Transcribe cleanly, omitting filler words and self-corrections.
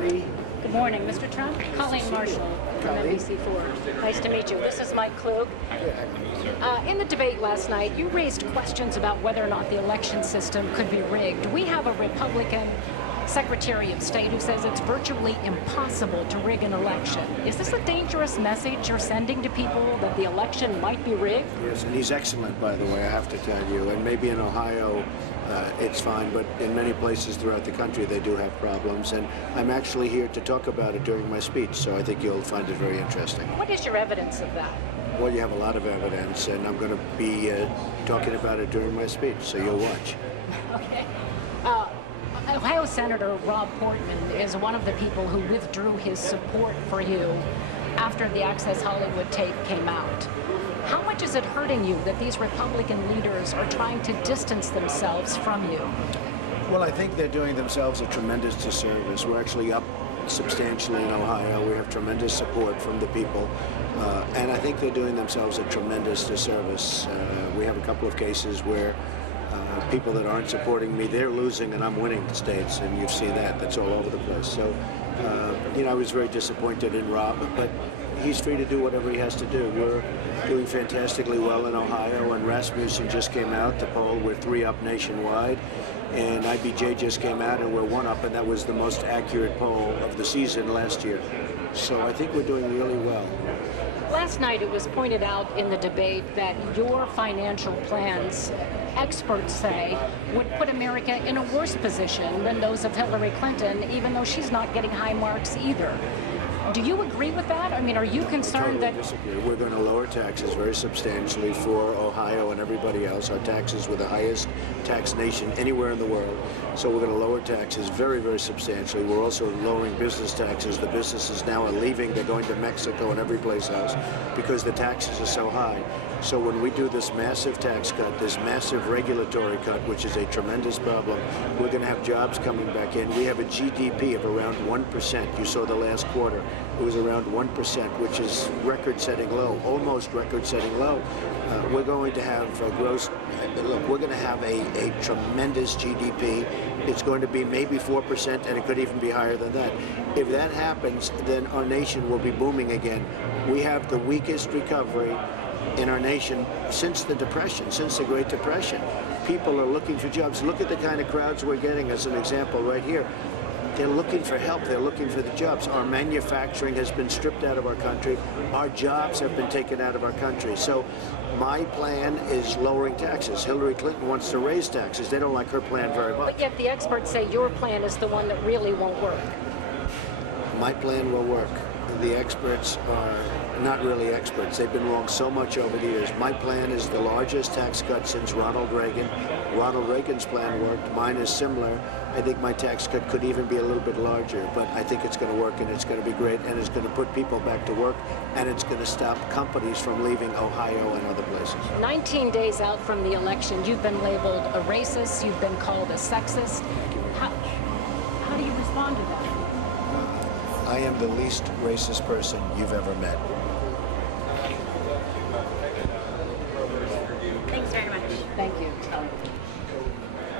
everybody. Good morning, Mr. Trump. Colleen Marshall from NBC4. Nice to meet you. This is Mike Klug. In the debate last night, you raised questions about whether or not the election system could be rigged. We have a Republican Secretary of State who says it's virtually impossible to rig an election. Is this a dangerous message you're sending to people that the election might be rigged? Yes, and he's excellent, by the way, I have to tell you. And maybe in Ohio, it's fine, but in many places throughout the country, they do have problems. And I'm actually here to talk about it during my speech, so I think you'll find it very interesting. What is your evidence of that? Well, you have a lot of evidence, and I'm going to be talking about it during my speech, so you'll watch. Okay. Ohio Senator Rob Portman is one of the people who withdrew his support for you after the Access Hollywood tape came out. How much is it hurting you that these Republican leaders are trying to distance themselves from you? Well, I think they're doing themselves a tremendous disservice. We're actually up substantially in Ohio. We have tremendous support from the people, and I think they're doing themselves a tremendous disservice. We have a couple of cases where people that aren't supporting me, they're losing and I'm winning states, and you've seen that. That's all over the place. So, I was very disappointed in Rob, but he's free to do whatever he has to do. We're doing fantastically well in Ohio, and Rasmussen just came out, the poll. We're 3 up nationwide, and IBJ just came out, and we're 1 up, and that was the most accurate poll of the season last year. So I think we're doing really well. Last night it was pointed out in the debate that your financial plans, experts say, would put America in a worse position than those of Hillary Clinton, even though she's not getting high marks either. Do you agree with that? I mean, are you concerned that... I totally disagree. We're going to lower taxes very substantially for Ohio and everybody else. Our taxes were the highest tax nation anywhere in the world. So we're going to lower taxes very, very substantially. We're also lowering business taxes. The businesses now are leaving. They're going to Mexico and every place else because the taxes are so high. So when we do this massive tax cut, this massive regulatory cut, which is a tremendous problem, we're going to have jobs coming back in. We have a GDP of around 1%. You saw the last quarter. It was around 1%, which is record-setting low, almost record-setting low. We're going to have we're going to have a tremendous GDP. It's going to be maybe 4%, and it could even be higher than that. If that happens, then our nation will be booming again. We have the weakest recovery in our nation since the Depression, since the Great Depression. People are looking for jobs. Look at the kind of crowds we're getting as an example right here. They're looking for help. They're looking for the jobs. Our manufacturing has been stripped out of our country. Our jobs have been taken out of our country. So my plan is lowering taxes. Hillary Clinton wants to raise taxes. They don't like her plan very much. But yet the experts say your plan is the one that really won't work. My plan will work. The experts are not really experts. They've been wrong so much over the years. My plan is the largest tax cut since Ronald Reagan. Ronald Reagan's plan worked. Mine is similar. I think my tax cut could even be a little bit larger, but I think it's going to work, and it's going to be great, and it's going to put people back to work, and it's going to stop companies from leaving Ohio and other places. 19 days out from the election, you've been labeled a racist, you've been called a sexist. How do you respond to that? I am the least racist person you've ever met.